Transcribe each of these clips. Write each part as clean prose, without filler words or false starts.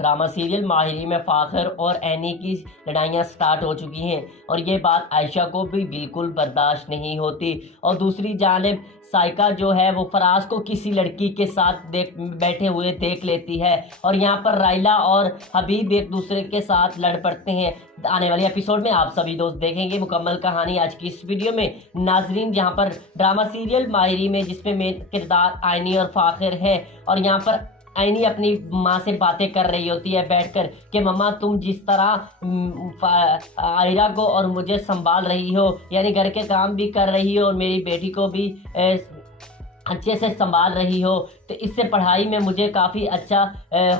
Drama serial ماہرین میں فاخر اور اینی کی لڑائیاں سٹارٹ ہو چکی ہیں اور یہ بات عائشہ کو بھی بالکل برداشت نہیں ہوتی۔ اور دوسری جانب سائقہ جو ہے وہ فراز کو کسی لڑکی کے ساتھ بیٹھے ہوئے دیکھ لیتی ہے اور یہاں پر رائلا اور حبیب ایک دوسرے کے ساتھ لڑ پڑتے ہیں۔ آنے والے ایپیسوڈ میں آپ سبھی دوست دیکھیں گے مکمل کہانی آج کی اس ویڈیو میں۔ ناظرین، جہاں پر ڈرامہ سیریل ماہرین میں جس میں مین کردار آئینی اور فاخر ہے اور یہاں پر آئینی اپنی ماں سے باتیں کر رہی ہوتی ہے بیٹھ کر کہ مما تم جس طرح عائرہ کو اور مجھے سنبھال رہی ہو، یعنی گھر کے کام بھی کر رہی ہو اور میری بیٹی کو بھی اچھے سے سنبھال رہی ہو، تو اس سے پڑھائی میں مجھے کافی اچھا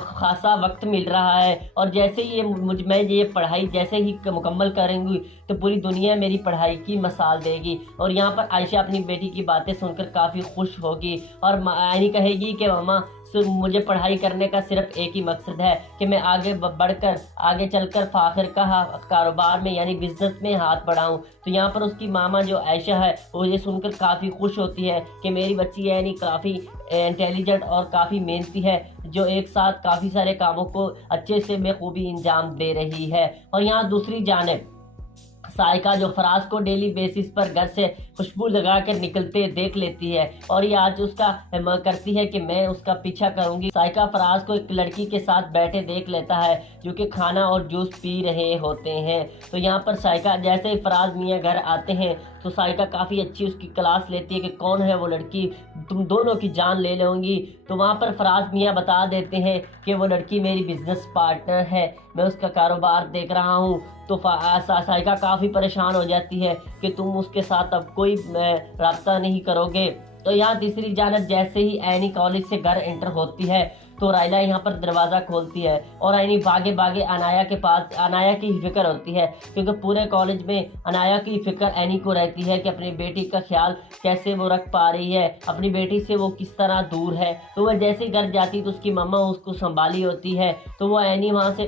خاصا وقت مل رہا ہے اور جیسے ہی میں یہ پڑھائی جیسے ہی مکمل کریں گی تو پوری دنیا میری پڑھائی کی مثال دے گی۔ اور یہاں پر عائشہ اپنی بیٹی کی باتیں سن کر کافی خوش ہوگی اور آئینی کہے گی کہ مما مجھے پڑھائی کرنے کا صرف ایک ہی مقصد ہے کہ میں آگے بڑھ کر آگے چل کر فاخر کا کاروبار میں یعنی بزنس میں ہاتھ بڑھاؤں۔ تو یہاں پر اس کی ماما جو عائشہ ہے وہ یہ سن کر کافی خوش ہوتی ہے کہ میری بچی یعنی کافی انٹیلیجنٹ اور کافی محنتی ہے جو ایک ساتھ کافی سارے کاموں کو اچھے سے بخوبی انجام دے رہی ہے۔ اور یہاں دوسری جانب سائقہ جو فراز کو ڈیلی بیسس پر گھر سے خوشبو لگا کر نکلتے دیکھ لیتی ہے اور یہ آج اس کا کرتی ہے کہ میں اس کا پیچھا کروں گی۔ سائقہ فراز کو ایک لڑکی کے ساتھ بیٹھے دیکھ لیتا ہے جو کہ کھانا اور جوس پی رہے ہوتے ہیں۔ تو یہاں پر سائقہ جیسے ہی فراز میاں گھر آتے ہیں تو سائقہ کافی اچھی اس کی کلاس لیتی ہے کہ کون ہے وہ لڑکی، تم دونوں کی جان لے لوں گی۔ تو وہاں پر فراز میاں بتا دیتے ہیں کہ وہ لڑکی میری بزنس پارٹنر ہے، میں اس کا کاروبار دیکھ رہا ہوں۔ تو سائقہ کافی پریشان ہو جاتی ہے کہ تم اس کے ساتھ اب کوئی رابطہ نہیں کرو گے۔ تو یہاں تیسری جانب جیسے ہی اینی کالج سے گھر انٹر ہوتی ہے تو رائلا یہاں پر دروازہ کھولتی ہے اور اینی بھاگے بھاگے انایا کے پاس، انایا کی فکر ہوتی ہے کیونکہ پورے کالج میں انایا کی فکر اینی کو رہتی ہے کہ اپنی بیٹی کا خیال کیسے وہ رکھ پا رہی ہے، اپنی بیٹی سے وہ کس طرح دور ہے۔ تو وہ جیسے ہی گھر جاتی تو اس کی مما اس کو سنبھالی ہوتی ہے تو وہ اینی وہاں سے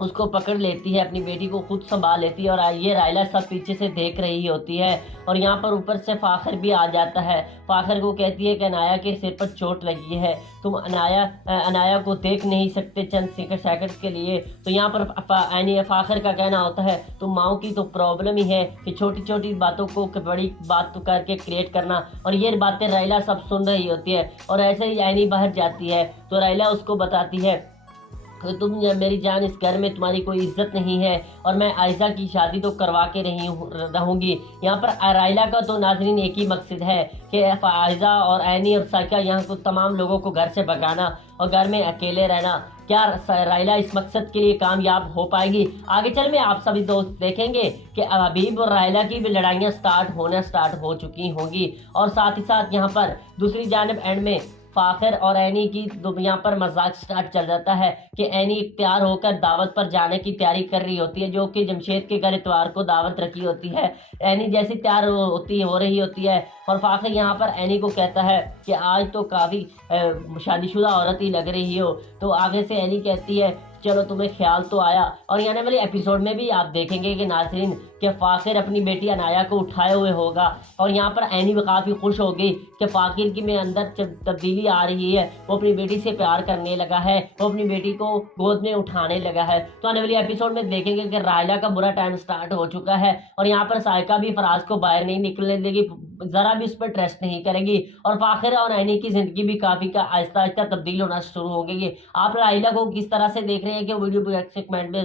اس کو پکڑ لیتی ہے، اپنی بیٹی کو خود سنبھال لیتی ہے اور یہ رائلا سب پیچھے سے دیکھ رہی ہوتی ہے۔ اور یہاں پر اوپر سے فاخر بھی آ جاتا ہے، فاخر کو کہتی ہے کہ انایا کے سر پر چوٹ لگی ہے، تم انایا کو دیکھ نہیں سکتے چند سیکنڈ کے لیے۔ تو یہاں پر فاخر کا کہنا ہوتا ہے تم ماؤں کی تو پرابلم ہی ہے کہ چھوٹی چھوٹی باتوں کو بڑی بات کر کے کریٹ کرنا، اور یہ باتیں رائلا سب سن رہی ہوتی ہے۔ اور ایسے ہی اینی باہر جاتی ہے تو رائلا اس کو بتاتی ہے کہ تم میری جان اس گھر میں تمہاری کوئی عزت نہیں ہے اور میں عائشہ کی شادی تو کروا کے رہوں گی۔ یہاں پر رائلا کا تو ناظرین ایک ہی مقصد ہے کہ عائشہ اور اینی اور سائقہ یہاں کو تمام لوگوں کو گھر سے بھگانا اور گھر میں اکیلے رہنا۔ کیا رائلا اس مقصد کے لیے کامیاب ہو پائے گی؟ آگے چل میں آپ سبھی دوست دیکھیں گے کہ حبیب اور رائلا کی بھی لڑائیاں سٹارٹ ہو چکی ہوں گی اور ساتھ ہی ساتھ یہاں پر دوسری جانب اینڈ میں فاخر اور اینی کی یہاں پر مذاق سٹارٹ چل جاتا ہے کہ اینی تیار ہو کر دعوت پر جانے کی تیاری کر رہی ہوتی ہے جو کہ جمشید کے گھر اتوار کو دعوت رکھی ہوتی ہے۔ اینی جیسی تیار ہو رہی ہوتی ہے اور فاخر یہاں پر اینی کو کہتا ہے کہ آج تو کافی شادی شدہ عورت ہی لگ رہی ہو۔ تو آگے سے اینی کہتی ہے چلو تمہیں خیال تو آیا۔ اور آنے والے ایپیسوڈ میں بھی آپ دیکھیں گے کہ ناظرین کہ فاخر اپنی بیٹی انایا کو اٹھائے ہوئے ہوگا اور یہاں پر اینی بھی کافی خوش ہوگی کہ فاخر کی میں اندر تبدیلی آ رہی ہے، وہ اپنی بیٹی سے پیار کرنے لگا ہے، وہ اپنی بیٹی کو گود میں اٹھانے لگا ہے۔ تو آنے والے ایپیسوڈ میں دیکھیں گے کہ رائلا کا برا ٹائم سٹارٹ ہو چکا ہے اور یہاں پر سائقہ بھی فراز کو باہر نہیں نکلنے دے گی، ذرا بھی اس پر ٹرسٹ نہیں کرے گی اور فاخر اور اینی کی زندگی بھی کافی آہستہ آہستہ تبدیل ہونا شروع ہو گئی ہے۔ آپ رائلا کو کس طرح سے دیکھ رہے ہیں کہ ویڈیو کمنٹ میں